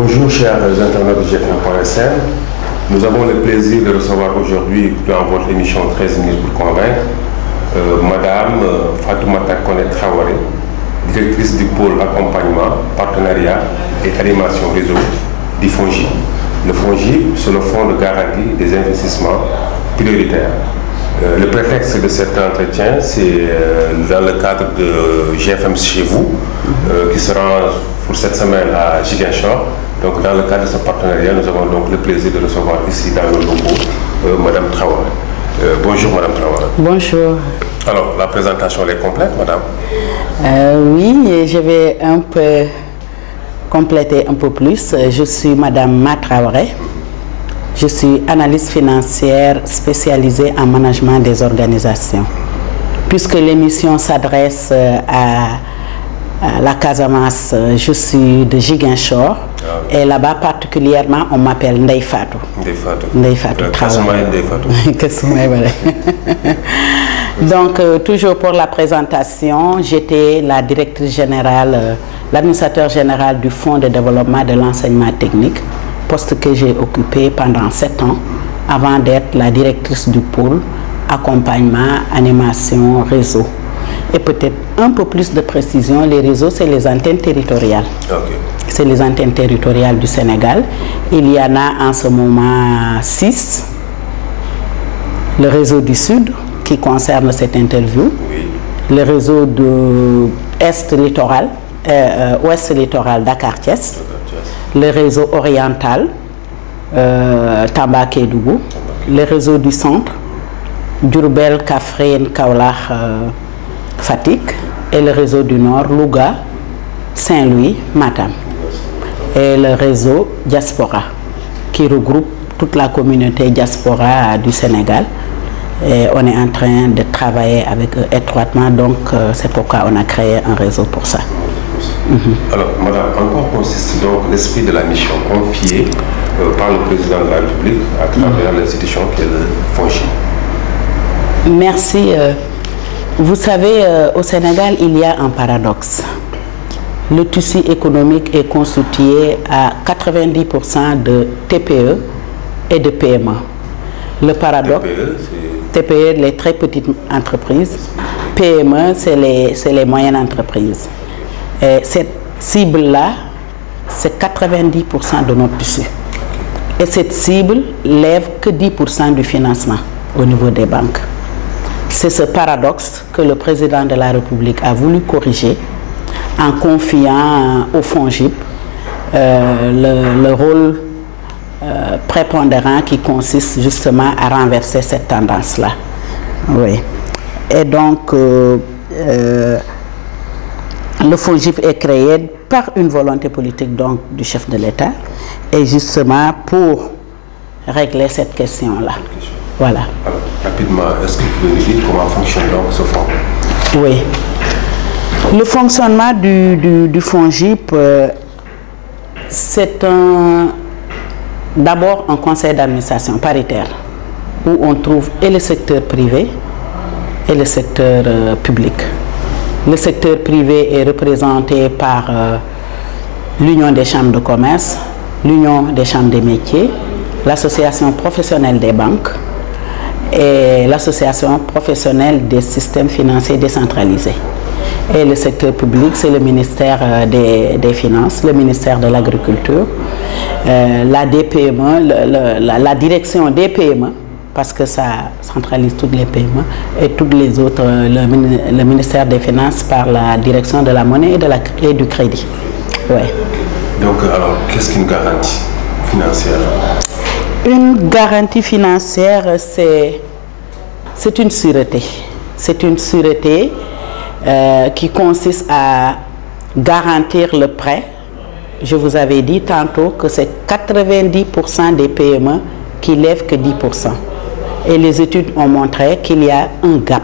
Bonjour chers internautes de GFM.sn. Nous avons le plaisir de recevoir aujourd'hui dans votre émission 13 minutes pour convaincre Madame Fatoumata Koné Traoré, directrice du pôle accompagnement, partenariat et animation réseau du FONGIP. Le FONGIP, c'est le fonds de garantie des investissements prioritaires. Le prétexte de cet entretien, c'est dans le cadre de GFM chez vous, qui sera pour cette semaine à Ziguinchor. Donc dans le cadre de ce partenariat, nous avons donc le plaisir de recevoir ici dans le locaux Madame Traoré. Bonjour Madame Traoré. Bonjour. Alors la présentation elle est complète, Madame? Oui, et je vais un peu compléter un peu plus. Je suis Madame Ma Traoré. Je suis analyste financière spécialisée en management des organisations. Puisque l'émission s'adresse à la Casamance, je suis de Ziguinchor. Et là-bas particulièrement, on m'appelle Ndeye Fatou. Ndeye Fatou Traoré. Donc, toujours pour la présentation, j'étais la directrice générale, l'administrateur général du Fonds de développement de l'enseignement technique, poste que j'ai occupé pendant 7 ans, avant d'être la directrice du pôle accompagnement, animation, réseau. Et peut-être un peu plus de précision, les réseaux, c'est les antennes territoriales. Okay. C'est les antennes territoriales du Sénégal. Il y en a en ce moment 6. Le réseau du Sud, qui concerne cette interview. Oui. Le réseau de Ouest littoral, Dakar-Thiès. Le réseau oriental, Tamba-Kédougou. Le réseau du centre, Diourbel, Kaffrine, Kaolack, Fatick. Et le réseau du nord, Louga, Saint-Louis, Matam. Et le réseau Diaspora, qui regroupe toute la communauté diaspora du Sénégal. Et on est en train de travailler avec eux étroitement, donc c'est pourquoi on a créé un réseau pour ça. Alors, Madame, en quoi consiste donc l'esprit de la mission confiée par le président de la République à travers l'institution qui est le FONGIP? Merci. Vous savez, au Sénégal, il y a un paradoxe. Le tissu économique est constitué à 90% de TPE et de PME. Le paradoxe, TPE, les très petites entreprises, PME, c'est les moyennes entreprises. Et cette cible-là, c'est 90% de notre tissu. Et cette cible lève que 10% du financement au niveau des banques. C'est ce paradoxe que le président de la République a voulu corriger en confiant au FONGIP le rôle prépondérant qui consiste justement à renverser cette tendance-là. Oui. Et donc, le FONGIP est créé par une volonté politique donc, du chef de l'État et justement pour régler cette question-là. Voilà. Alors, rapidement, est-ce que vous pouvez nous dire comment fonctionne donc ce fonds? Oui. Le fonctionnement du FONGIP, c'est d'abord un conseil d'administration paritaire où on trouve et le secteur privé et le secteur public. Le secteur privé est représenté par l'Union des chambres de commerce, l'Union des chambres des métiers, l'Association professionnelle des banques et l'Association professionnelle des systèmes financiers décentralisés. Et le secteur public, c'est le ministère des Finances, le ministère de l'Agriculture, la DPME, la direction des PME, parce que ça centralise toutes les PME, et toutes les autres, le ministère des Finances par la direction de la monnaie et du crédit. Ouais. Donc, alors, qu'est-ce qu'une garantie financière? Une garantie financière, c'est une sûreté. C'est une sûreté qui consiste à garantir le prêt. Je vous avais dit tantôt que c'est 90% des PME qui lèvent que 10%. Et les études ont montré qu'il y a un gap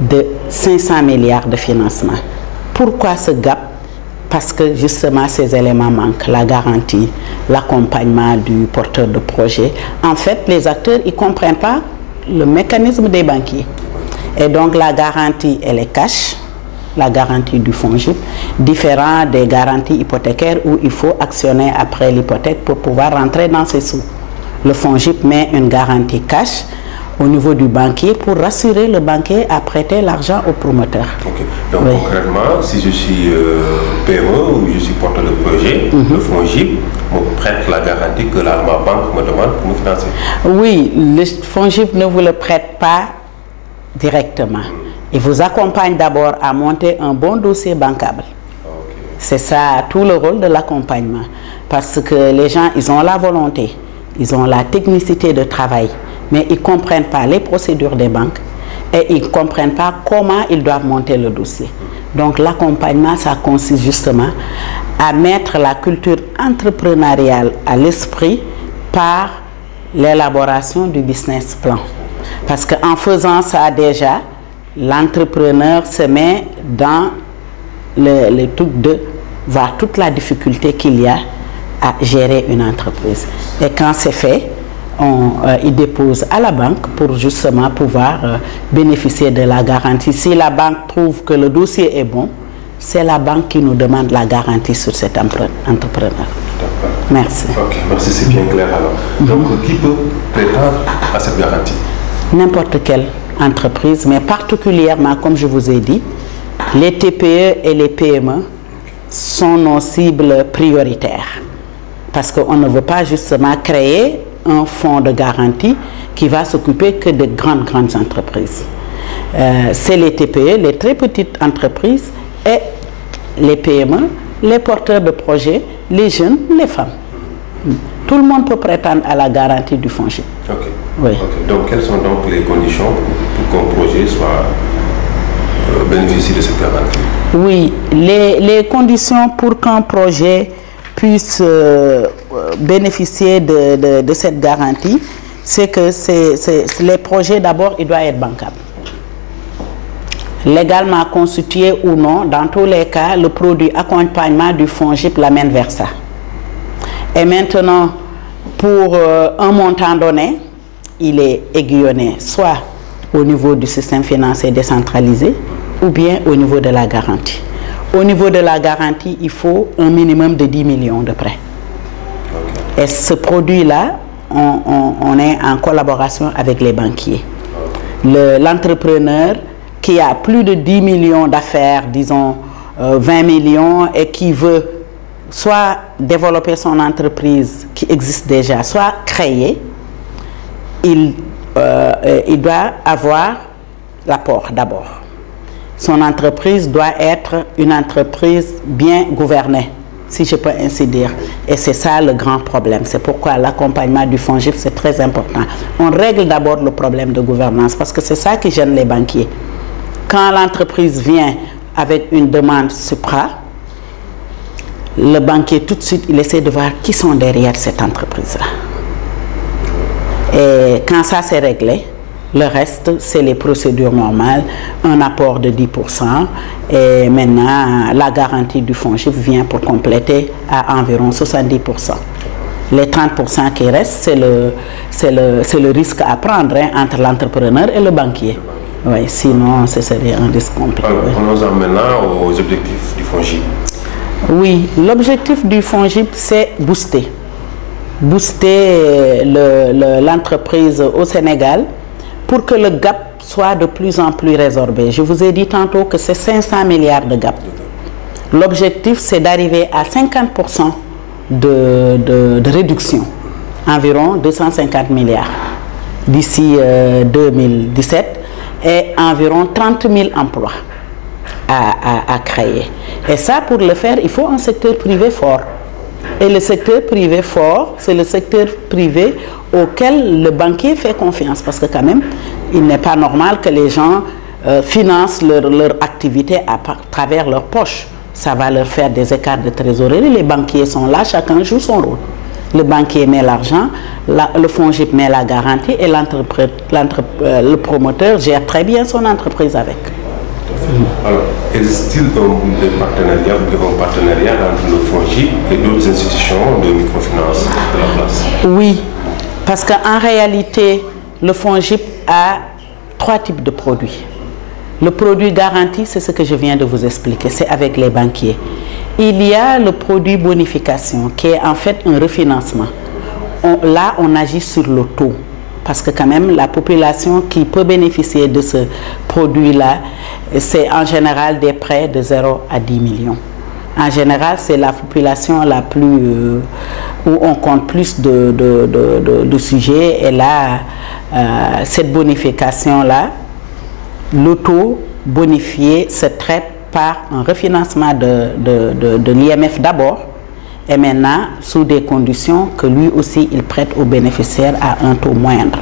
de 500 milliards de financement. Pourquoi ce gap? Parce que justement ces éléments manquent, la garantie, l'accompagnement du porteur de projet. En fait, les acteurs ne comprennent pas le mécanisme des banquiers. Et donc la garantie, elle est cash. la garantie du FONGIP, différent des garanties hypothécaires où il faut actionner après l'hypothèque pour pouvoir rentrer dans ses sous. Le FONGIP met une garantie cash au niveau du banquier pour rassurer le banquier à prêter l'argent au promoteur. Okay. Donc concrètement, si je suis PME ou je suis porteur de projet, le FONGIP me prête la garantie que ma banque me demande pour me financer. Oui, le FONGIP ne vous le prête pas directement. Il vous accompagne d'abord à monter un bon dossier bancable. C'est ça tout le rôle de l'accompagnement. Parce que les gens, ils ont la volonté, ils ont la technicité de travail, mais ils ne comprennent pas les procédures des banques et ils ne comprennent pas comment ils doivent monter le dossier. Donc l'accompagnement, ça consiste justement à mettre la culture entrepreneuriale à l'esprit par l'élaboration du business plan. Parce qu'en faisant ça déjà, l'entrepreneur se met dans le truc de voir toute la difficulté qu'il y a à gérer une entreprise. Et quand c'est fait, il dépose à la banque pour justement pouvoir bénéficier de la garantie. Si la banque trouve que le dossier est bon, c'est la banque qui nous demande la garantie sur cet entrepreneur. Merci. Ok, merci, c'est bien clair alors. Donc, qui peut prétendre à cette garantie? N'importe quelle entreprise, mais particulièrement, comme je vous ai dit, les TPE et les PME sont nos cibles prioritaires. Parce qu'on ne veut pas justement créer un fonds de garantie qui va s'occuper que de grandes entreprises. C'est les TPE, les très petites entreprises, et les PME, les porteurs de projets, les jeunes, les femmes. Tout le monde peut prétendre à la garantie du FONGIP. Ok. Oui. Okay. Donc, quelles sont donc les conditions pour qu'un projet soit bénéficie de cette garantie? Oui, les conditions pour qu'un projet puisse bénéficier de cette garantie, c'est que les projets, d'abord, ils doivent être bancables. Légalement constitué ou non, dans tous les cas, le produit accompagnement du FONGIP l'amène vers ça. Et maintenant, pour un montant donné, il est aiguillonné soit au niveau du système financier décentralisé ou bien au niveau de la garantie. Au niveau de la garantie, il faut un minimum de 10 millions de prêts. Okay. Et ce produit-là, on est en collaboration avec les banquiers. L'entrepreneur qui a plus de 10 millions d'affaires, disons 20 millions, et qui veut soit développer son entreprise qui existe déjà, soit créer, il doit avoir l'apport d'abord. Son entreprise doit être une entreprise bien gouvernée, si je peux ainsi dire. Et c'est ça le grand problème. C'est pourquoi l'accompagnement du FONGIP, c'est très important. On règle d'abord le problème de gouvernance, parce que c'est ça qui gêne les banquiers. Quand l'entreprise vient avec une demande supra, le banquier, tout de suite, il essaie de voir qui sont derrière cette entreprise-là. Et quand ça c'est réglé, le reste, c'est les procédures normales, un apport de 10%, et maintenant, la garantie du FONGIP vient pour compléter à environ 70%. Les 30% qui restent, c'est le risque à prendre entre l'entrepreneur et le banquier. Oui, sinon, ce serait un risque compliqué. Alors, prenons-en maintenant aux objectifs du FONGIP. Oui, l'objectif du FONGIP, c'est booster l'entreprise au Sénégal pour que le gap soit de plus en plus résorbé. Je vous ai dit tantôt que c'est 500 milliards de gap. L'objectif, c'est d'arriver à 50% de réduction, environ 250 milliards d'ici 2017, et environ 30 000 emplois à créer. Et ça, pour le faire, il faut un secteur privé fort. Et le secteur privé fort, c'est le secteur privé auquel le banquier fait confiance. Parce que quand même, il n'est pas normal que les gens financent leur activité à travers leur poche. Ça va leur faire des écarts de trésorerie. Les banquiers sont là, chacun joue son rôle. Le banquier met l'argent, le FONGIP met la garantie et le promoteur gère très bien son entreprise avec. Alors, existe-t-il un partenariat entre le FONGIP et d'autres institutions de microfinance de la place? Oui, parce qu'en réalité, le FONGIP a 3 types de produits. Le produit garanti, c'est ce que je viens de vous expliquer, c'est avec les banquiers. Il y a le produit bonification qui est en fait un refinancement. Là, on agit sur le taux parce que quand même la population qui peut bénéficier de ce produit-là, c'est en général des prêts de 0 à 10 millions. En général, c'est la population la plus où on compte plus de sujets et là, cette bonification-là, le taux bonifié se traite par un refinancement de l'IMF d'abord et maintenant sous des conditions que lui aussi il prête aux bénéficiaires à un taux moindre.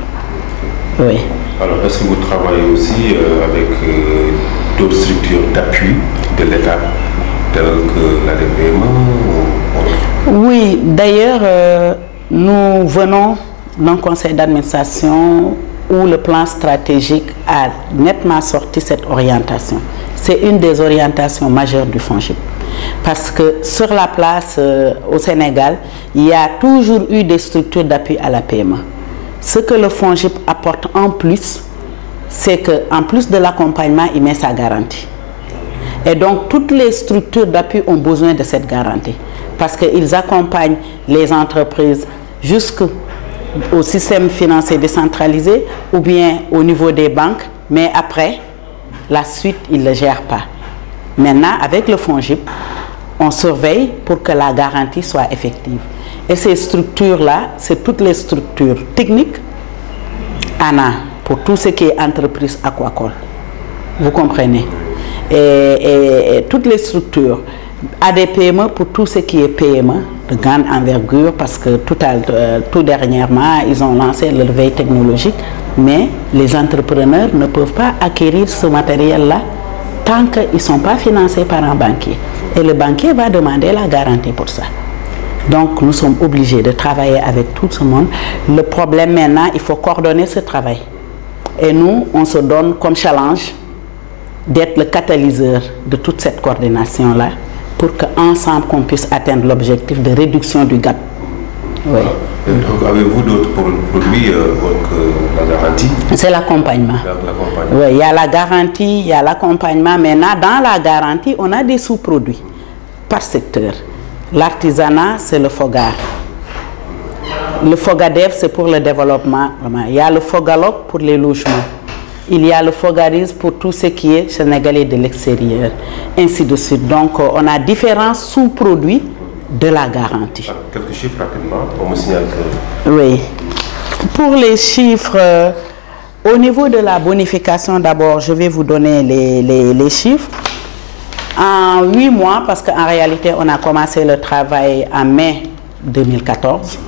Oui. Alors est-ce que vous travaillez aussi avec d'autres structures d'appui de l'État telles que la DPME ou autre? Oui, d'ailleurs nous venons d'un conseil d'administration où le plan stratégique a nettement sorti cette orientation. C'est une des orientations majeures du FONGIP. Parce que sur la place au Sénégal, il y a toujours eu des structures d'appui à la PME. Ce que le FONGIP apporte en plus, c'est qu'en plus de l'accompagnement, il met sa garantie. Et donc, toutes les structures d'appui ont besoin de cette garantie. Parce qu'ils accompagnent les entreprises jusqu'au système financier décentralisé ou bien au niveau des banques, mais après, la suite, ils ne le gèrent pas. Maintenant, avec le FONGIP, on surveille pour que la garantie soit effective. Et ces structures-là, c'est toutes les structures techniques, ANA, pour tout ce qui est entreprise aquacole. Vous comprenez? Et toutes les structures, ADPME pour tout ce qui est PME, de grande envergure, parce que tout dernièrement, ils ont lancé le réveil technologique, mais les entrepreneurs ne peuvent pas acquérir ce matériel-là tant qu'ils ne sont pas financés par un banquier. Et le banquier va demander la garantie pour ça. Donc, nous sommes obligés de travailler avec tout ce monde. Le problème maintenant, il faut coordonner ce travail. Et nous, on se donne comme challenge d'être le catalyseur de toute cette coordination-là pour qu'ensemble, qu'on puisse atteindre l'objectif de réduction du gap. Oui. Donc, avez-vous d'autres produits que la garantie? C'est l'accompagnement. Oui, il y a la garantie, il y a l'accompagnement. Maintenant, dans la garantie, on a des sous-produits par secteur. L'artisanat, c'est le FOGAR. Le FOGADEV, c'est pour le développement. Il y a le FOGALOC pour les logements. Il y a le FOGARIS pour tout ce qui est sénégalais de l'extérieur. Ainsi de suite. Donc, on a différents sous-produits de la garantie. Quelques chiffres rapidement, on me signale que... Oui. Pour les chiffres, au niveau de la bonification, d'abord, je vais vous donner les chiffres. En 8 mois, parce qu'en réalité, on a commencé le travail en mai 2014.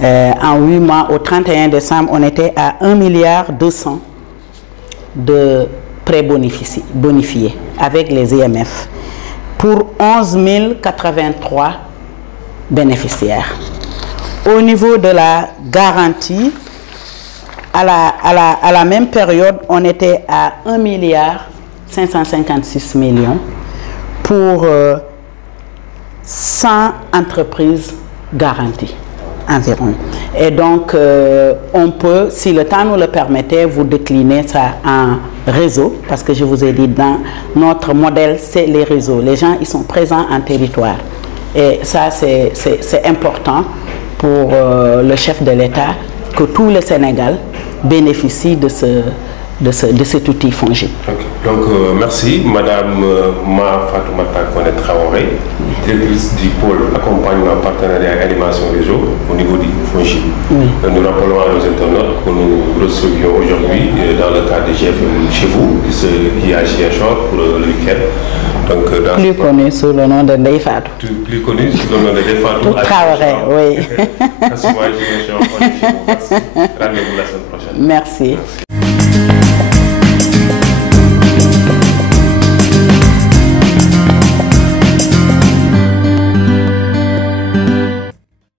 En 8 mois, au 31 décembre, on était à 1,2 milliard de prêts bonifiés avec les IMF pour 11 083 bénéficiaires. Au niveau de la garantie, à la même période, on était à 1 milliard 556 millions pour 100 entreprises garanties environ. Et donc, on peut, si le temps nous le permettait, vous décliner ça en réseau, parce que je vous ai dit, dans notre modèle, c'est les réseaux. Les gens, ils sont présents en territoire. Et ça, c'est important pour le chef de l'État, que tout le Sénégal bénéficie de cet outil FONGIP. Okay. Donc, merci, Madame Fatoumata Koné Traoré, directrice du pôle accompagnement, partenariat et animation réseau au niveau du FONGIP. Oui. Nous rappelons à nos internautes que nous recevions aujourd'hui dans le cadre de GFM chez vous, qui agit à Chor pour le week-end. Donc, plus connu sous le nom de Ndeye Fatou. Plus connu sous le nom de Ndeye Fatou. Traoré, oui. Merci, moi, je vous remercie. Rendez-vous la semaine prochaine. Merci.